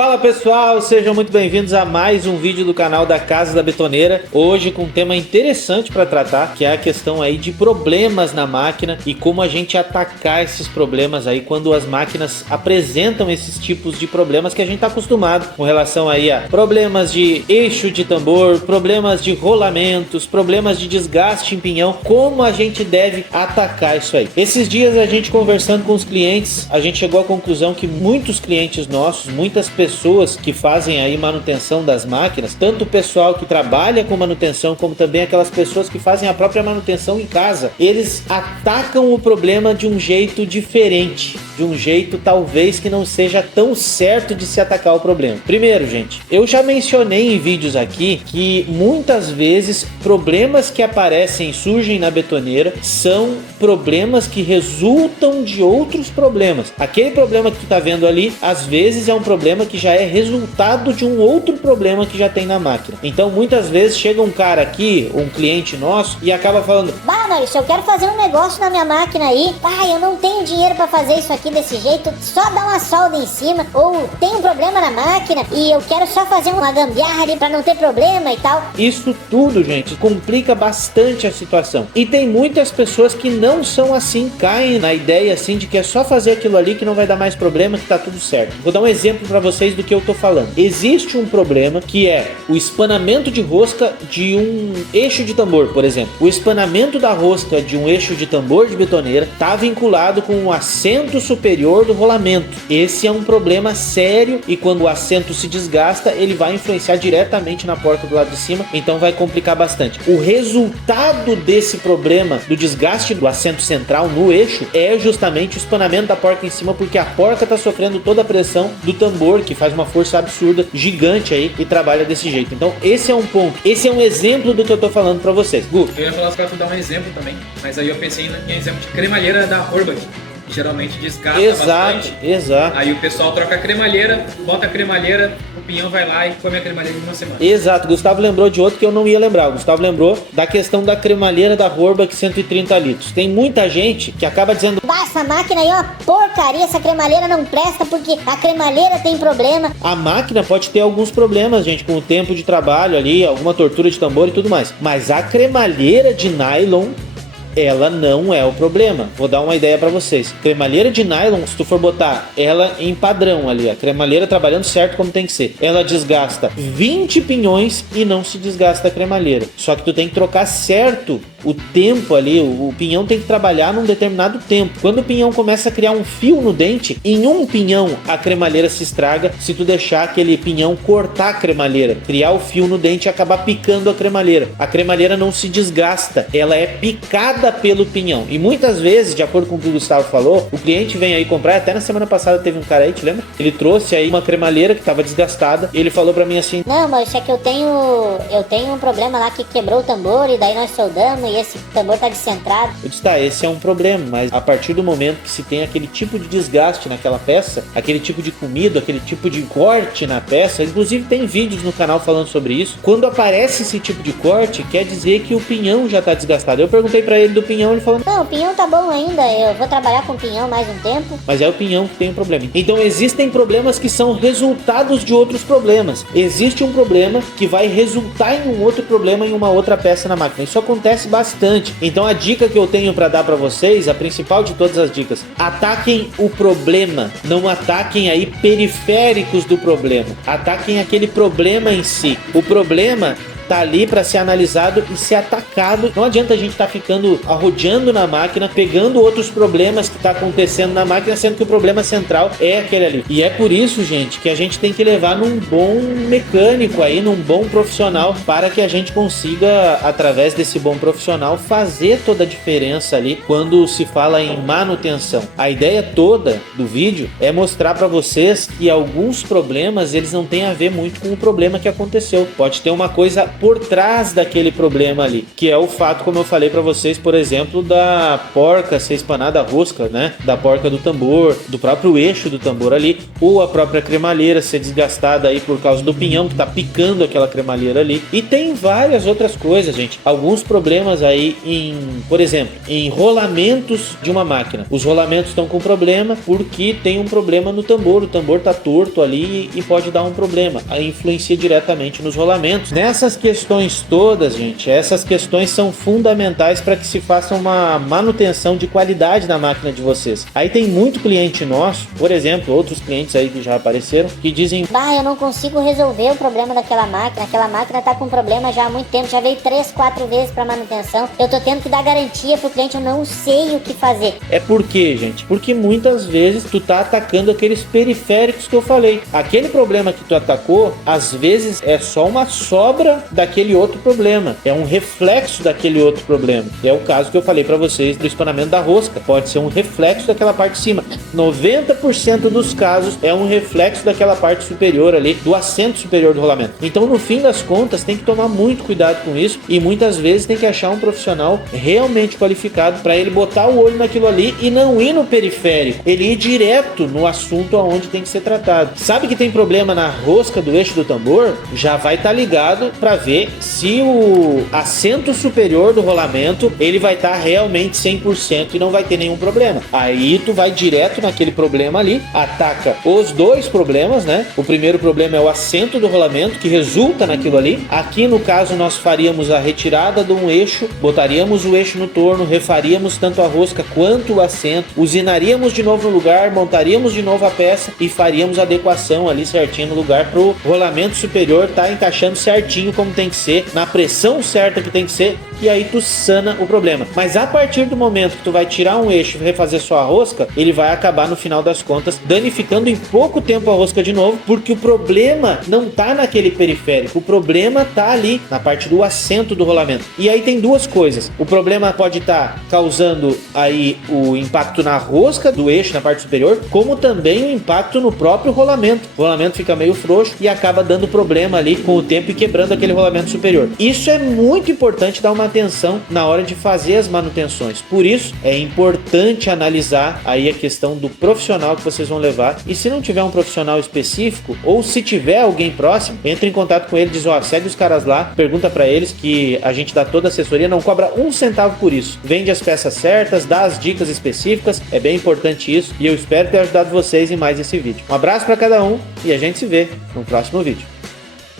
Fala pessoal, sejam muito bem-vindos a mais um vídeo do canal da Casa da Betoneira. Hoje com um tema interessante para tratar, que é a questão aí de problemas na máquina e como a gente atacar esses problemas aí quando as máquinas apresentam esses tipos de problemas que a gente está acostumado com relação aí a problemas de eixo de tambor, problemas de rolamentos, problemas de desgaste em pinhão, como a gente deve atacar isso aí. Esses dias a gente conversando com os clientes, a gente chegou à conclusão que muitos clientes nossos, muitas pessoas que fazem aí manutenção das máquinas, tanto o pessoal que trabalha com manutenção, como também aquelas pessoas que fazem a própria manutenção em casa, eles atacam o problema de um jeito diferente, de um jeito talvez que não seja tão certo de se atacar o problema. Primeiro, gente, eu já mencionei em vídeos aqui que muitas vezes problemas que aparecem, surgem na betoneira, são problemas que resultam de outros problemas. Aquele problema que tu tá vendo ali, às vezes é um problema que já é resultado de um outro problema que já tem na máquina. Então muitas vezes chega um cara aqui, um cliente nosso, e acaba falando: "Bah, Maurício, eu quero fazer um negócio na minha máquina aí. Eu não tenho dinheiro pra fazer isso aqui desse jeito, só dar uma solda em cima, ou tem um problema na máquina e eu quero só fazer uma gambiarra ali pra não ter problema e tal." Isso tudo, gente, complica bastante a situação. E tem muitas pessoas que não são assim, caem na ideia assim de que é só fazer aquilo ali que não vai dar mais problema, que tá tudo certo. Vou dar um exemplo pra vocês do que eu tô falando. Existe um problema que é o espanamento de rosca de um eixo de tambor, por exemplo. O espanamento da rosca de um eixo de tambor de betoneira tá vinculado com o assento superior do rolamento. Esse é um problema sério e quando o assento se desgasta, ele vai influenciar diretamente na porta do lado de cima, então vai complicar bastante. O resultado desse problema do desgaste do assento central no eixo é justamente o espanamento da porca em cima, porque a porca tá sofrendo toda a pressão do tambor, que faz uma força absurda, gigante aí, e trabalha desse jeito. Então esse é um ponto, esse é um exemplo do que eu tô falando pra vocês. Gu, eu ia falar pra tu dar um exemplo também, mas aí eu pensei em exemplo de cremalheira da Horbach, que geralmente desgasta bastante. Exato. Aí o pessoal troca a cremalheira, bota a cremalheira, o pinhão vai lá e come a cremalheira em uma semana. Exato, Gustavo lembrou de outro que eu não ia lembrar. O Gustavo lembrou da questão da cremalheira da Horbach 130 litros. Tem muita gente que acaba dizendo: "Bah, essa máquina aí é uma porcaria, essa cremalheira não presta porque a cremalheira tem problema." A máquina pode ter alguns problemas, gente, com o tempo de trabalho ali, alguma tortura de tambor e tudo mais. Mas a cremalheira de nylon, ela não é o problema. Vou dar uma ideia pra vocês. Cremalheira de nylon, se tu for botar ela em padrão ali, a cremalheira trabalhando certo como tem que ser, ela desgasta 20 pinhões e não se desgasta a cremalheira. Só que tu tem que trocar certo o tempo ali, o pinhão tem que trabalhar num determinado tempo. Quando o pinhão começa a criar um fio no dente, em um pinhão a cremalheira se estraga se tu deixar aquele pinhão cortar a cremalheira, criar o fio no dente e acabar picando a cremalheira. A cremalheira não se desgasta, ela é picada pelo pinhão. E muitas vezes, de acordo com o que o Gustavo falou, o cliente vem aí comprar, até na semana passada teve um cara aí, te lembra? Ele trouxe aí uma cremalheira que estava desgastada e ele falou pra mim assim: "Não, mas isso é que eu tenho um problema lá que quebrou o tambor e daí nós soldamos e esse tambor tá descentrado." Eu disse: "Tá, esse é um problema, mas a partir do momento que se tem aquele tipo de desgaste naquela peça, aquele tipo de comida, aquele tipo de corte na peça, inclusive tem vídeos no canal falando sobre isso, quando aparece esse tipo de corte, quer dizer que o pinhão já tá desgastado." Eu perguntei pra ele do pinhão, ele falou: "Não, o pinhão tá bom ainda, eu vou trabalhar com o pinhão mais um tempo." Mas é o pinhão que tem um problema. Então existem problemas que são resultados de outros problemas. Existe um problema que vai resultar em um outro problema em uma outra peça na máquina. Isso acontece bastante. Então a dica que eu tenho para dar para vocês, a principal de todas as dicas: ataquem o problema, não ataquem aí periféricos do problema. Ataquem aquele problema em si. O problema tá ali para ser analisado e ser atacado. Não adianta a gente tá ficando arrodeando na máquina, pegando outros problemas que tá acontecendo na máquina, sendo que o problema central é aquele ali. E é por isso, gente, que a gente tem que levar num bom mecânico aí, num bom profissional, para que a gente consiga, através desse bom profissional, fazer toda a diferença ali quando se fala em manutenção. A ideia toda do vídeo é mostrar para vocês que alguns problemas, eles não têm a ver muito com o problema que aconteceu. Pode ter uma coisa por trás daquele problema ali, que é o fato, como eu falei para vocês, por exemplo, da porca ser espanada a rosca, né? Da porca do tambor, do próprio eixo do tambor ali, ou a própria cremalheira ser desgastada aí por causa do pinhão que tá picando aquela cremalheira ali. E tem várias outras coisas, gente. Alguns problemas aí por exemplo, em rolamentos de uma máquina. Os rolamentos estão com problema porque tem um problema no tambor. O tambor tá torto ali e pode dar um problema. Aí influencia diretamente nos rolamentos. Nessas questões todas, gente, essas questões são fundamentais para que se faça uma manutenção de qualidade na máquina de vocês. Aí tem muito cliente nosso, por exemplo, outros clientes aí que já apareceram, que dizem: eu não consigo resolver o problema daquela máquina. Aquela máquina tá com problema já há muito tempo, já veio 3, 4 vezes para manutenção. Eu tô tendo que dar garantia pro cliente, eu não sei o que fazer. É por quê, gente? Porque muitas vezes tu tá atacando aqueles periféricos que eu falei. Aquele problema que tu atacou, às vezes é só uma sobra daquele outro problema. É um reflexo daquele outro problema. É o caso que eu falei pra vocês do espanamento da rosca. Pode ser um reflexo daquela parte de cima. 90% dos casos é um reflexo daquela parte superior ali, do assento superior do rolamento. Então, no fim das contas, tem que tomar muito cuidado com isso e muitas vezes tem que achar um profissional realmente qualificado para ele botar o olho naquilo ali e não ir no periférico, ele ir direto no assunto aonde tem que ser tratado. Sabe que tem problema na rosca do eixo do tambor? Já vai estar ligado para ver se o assento superior do rolamento ele vai estar realmente 100% e não vai ter nenhum problema. Aí tu vai direto naquele problema ali, ataca os dois problemas, né? O primeiro problema é o assento do rolamento que resulta naquilo ali. Aqui no caso nós faríamos a retirada de um eixo, botaríamos o eixo no torno, refaríamos tanto a rosca quanto o assento, usinaríamos de novo no lugar, montaríamos de novo a peça e faríamos a adequação ali certinho no lugar pro rolamento superior tá encaixando certinho como tem que ser, na pressão certa que tem que ser, e aí tu sana o problema. Mas a partir do momento que tu vai tirar um eixo e refazer só a rosca, ele vai acabar no final das contas danificando em pouco tempo a rosca de novo, porque o problema não tá naquele periférico, o problema tá ali na parte do assento do rolamento. E aí tem duas coisas: o problema pode estar causando aí o impacto na rosca do eixo na parte superior, como também o impacto no próprio rolamento. O rolamento fica meio frouxo e acaba dando problema ali com o tempo e quebrando aquele rolamento superior. Isso é muito importante dar uma atenção na hora de fazer as manutenções. Por isso é importante analisar aí a questão do profissional que vocês vão levar, e se não tiver um profissional específico ou se tiver alguém próximo, entre em contato com ele, diz: segue os caras lá, pergunta pra eles que a gente dá toda a assessoria, não cobra um centavo por isso, vende as peças certas, dá as dicas específicas, é bem importante isso, e eu espero ter ajudado vocês em mais esse vídeo. Um abraço pra cada um e a gente se vê no próximo vídeo.